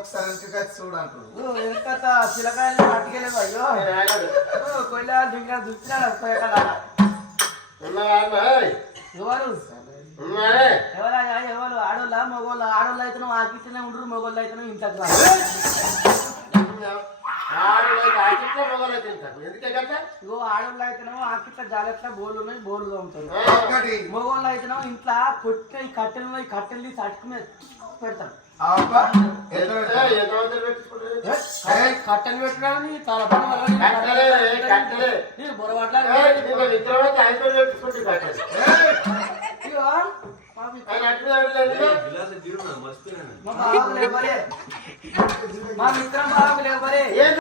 ఒకసారి ఇంకా చూడంటారు ఎంత చిలకాయలు పట్టుకెళ్ళేది అయ్యో కొయ్యా దింగా దుచ్చినాడు ఎవరు ఎవరా ఎవరు ఆడోళ్ళ మగోళ్ళ ఆడోళ్ళు అయితే ఆకితేనే ఉండరు మగోళ్ళు అయితే ఇంతకు ఇగో ఆడోళ్ళు అయితేనేమో ఆకిట్ల జాలెట్ల బోర్లు ఉన్నాయి బోర్లు తోముతారు మగోళ్ళు అయితేనేమో ఇంట్లో కొట్టి కట్టెలు కట్టెలు తట్టుకుని పెడతారు కట్టెలు పెట్టడానికి తల బొరబట్ల మా మిత్రం బాబు లేవరే